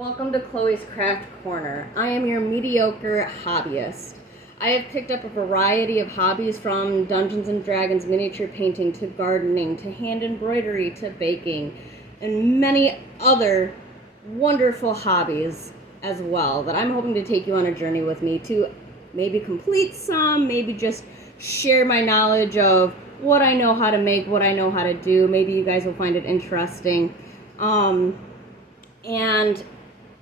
Welcome to Chloe's Craft Corner. I am your mediocre hobbyist. I have picked up a variety of hobbies from Dungeons and Dragons miniature painting to gardening to hand embroidery to baking and many other wonderful hobbies as well that I'm hoping to take you on a journey with me to maybe complete some, maybe just share my knowledge of what I know how to make, what I know how to do. Maybe you guys will find it interesting. And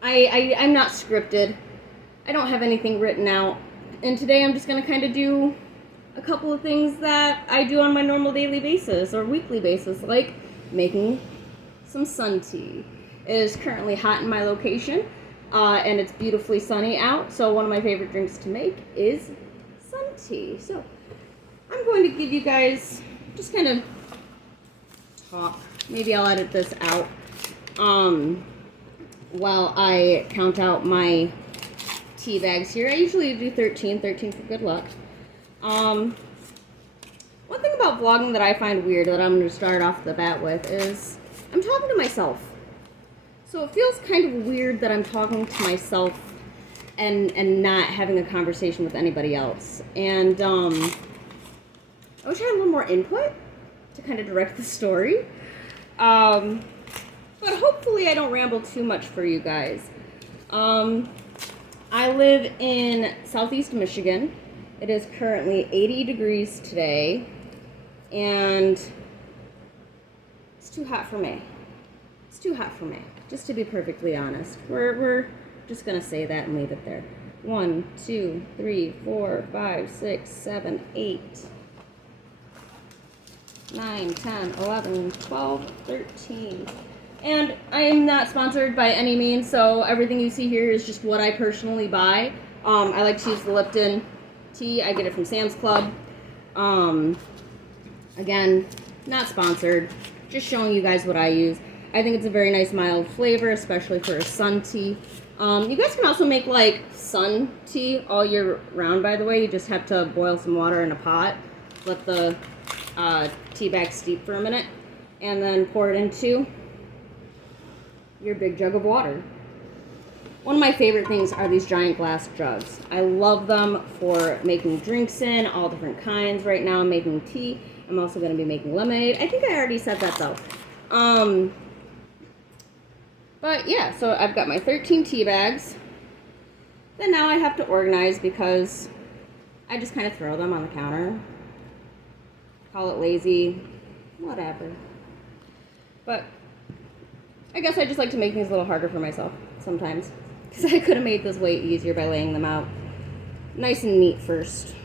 I'm not scripted. I don't have anything written out. And today I'm just going to kind of do a couple of things that I do on my normal daily basis or weekly basis, like making some sun tea. It is currently hot in my location, and it's beautifully sunny out, so one of my favorite drinks to make is sun tea. So I'm going to give you guys, just kind of talk. Maybe I'll edit this out while I count out my tea bags here. I usually do 13 for good luck. One thing about vlogging that I find weird that I'm going to start off the bat with is I'm talking to myself. So it feels kind of weird that I'm talking to myself and not having a conversation with anybody else. And I wish I had a little more input to kind of direct the story. But hopefully I don't ramble too much for you guys. I live in southeast Michigan. It is currently 80 degrees today, and it's too hot for me. It's too hot for me, just to be perfectly honest. We're just gonna say that and leave it there. 1, 2, 3, 4, 5, 6, 7, 8, 9, 10, 11, 12, 13. And I am not sponsored by any means, so everything you see here is just what I personally buy. I like to use the Lipton tea. I get it from Sam's Club. Again, not sponsored, just showing you guys what I use. I think it's a very nice mild flavor, especially for a sun tea. You guys can also make like sun tea all year round, by the way. You just have to boil some water in a pot, let the tea bag steep for a minute, and then pour it into your big jug of water. One of my favorite things are these giant glass jugs. I love them for making drinks in, all different kinds. Right now I'm making tea. I'm also going to be making lemonade. I think I already said that though. But yeah, so I've got my 13 tea bags. Then now I have to organize because I just kind of throw them on the counter. Call it lazy, whatever. But I guess I just like to make things a little harder for myself sometimes, because I could have made this way easier by laying them out nice and neat first.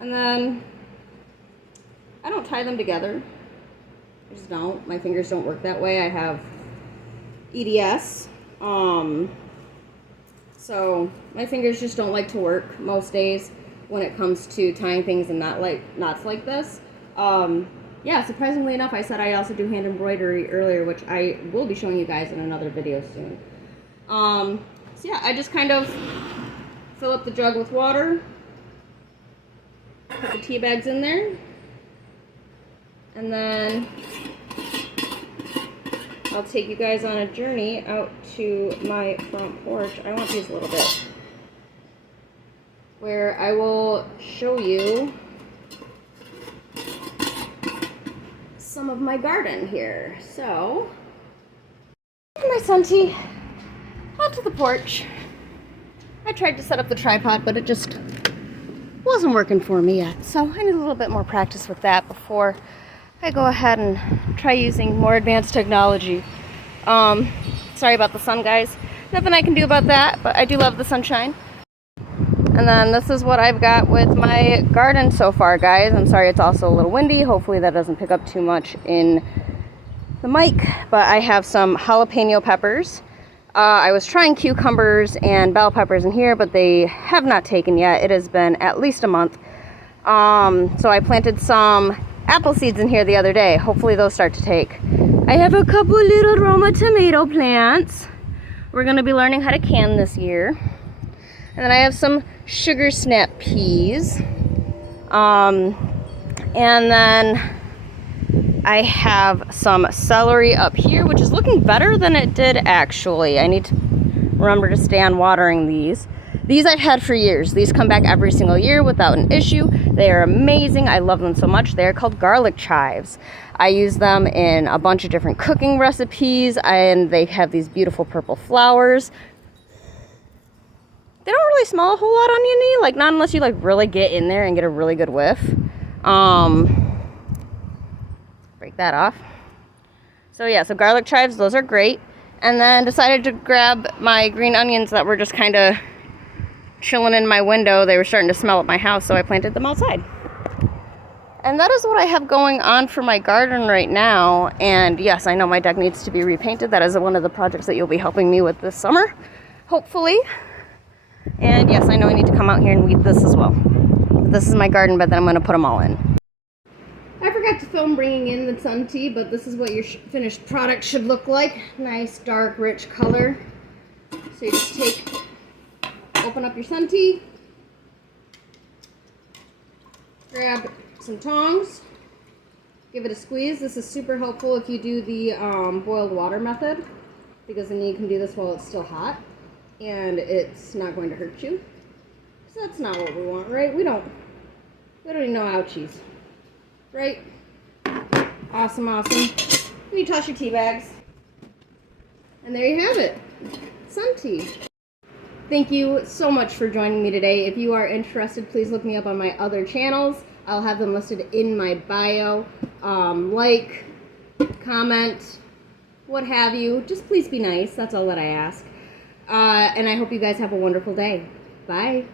And then I don't tie them together. I just don't. My fingers don't work that way. I have EDS. So my fingers just don't like to work most days when it comes to tying things in knots like this. Yeah, surprisingly enough, I said I also do hand embroidery earlier, which I will be showing you guys in another video soon. So yeah, I just kind of fill up the jug with water, put the tea bags in there, and then I'll take you guys on a journey out to my front porch. I want these a little bit, where I will show you some of my garden here. So, my sun tea out to the porch. I tried to set up the tripod, but it just wasn't working for me yet. So I need a little bit more practice with that before I go ahead and try using more advanced technology. Sorry about the sun, guys. Nothing I can do about that, but I do love the sunshine. And then this is what I've got with my garden so far, guys. I'm sorry it's also a little windy. Hopefully that doesn't pick up too much in the mic. But I have some jalapeno peppers. I was trying cucumbers and bell peppers in here, but they have not taken yet. It has been at least a month. So I planted some apple seeds in here the other day. Hopefully those start to take. I have a couple little Roma tomato plants. We're going to be learning how to can this year. And then I have some sugar snap peas. And then I have some celery up here, which is looking better than it did actually. I need to remember to stay on watering these. These I've had for years. These come back every single year without an issue. They are amazing. I love them so much. They're called garlic chives. I use them in a bunch of different cooking recipes, and they have these beautiful purple flowers. They don't really smell a whole lot oniony, like not unless you like really get in there and get a really good whiff. Break that off. So yeah, so garlic chives, those are great. And then decided to grab my green onions that were just kind of chilling in my window. They were starting to smell at my house, so I planted them outside. And that is what I have going on for my garden right now. And yes, I know my deck needs to be repainted. That is one of the projects that you'll be helping me with this summer, hopefully. And yes, I know I need to come out here and weed this as well. This is my garden bed that I'm going to put them all in. I forgot to film bringing in the sun tea, but this is what your finished product should look like. Nice, dark, rich color. So you just open up your sun tea, grab some tongs, give it a squeeze. This is super helpful if you do the boiled water method, because then you can do this while it's still hot, and it's not going to hurt you. So that's not what we want, right? We don't need no ouchies. Right? Awesome, awesome. And you toss your tea bags. And there you have it. Sun tea. Thank you so much for joining me today. If you are interested, please look me up on my other channels. I'll have them listed in my bio. Like, comment, what have you. Just please be nice. That's all that I ask. And I hope you guys have a wonderful day. Bye.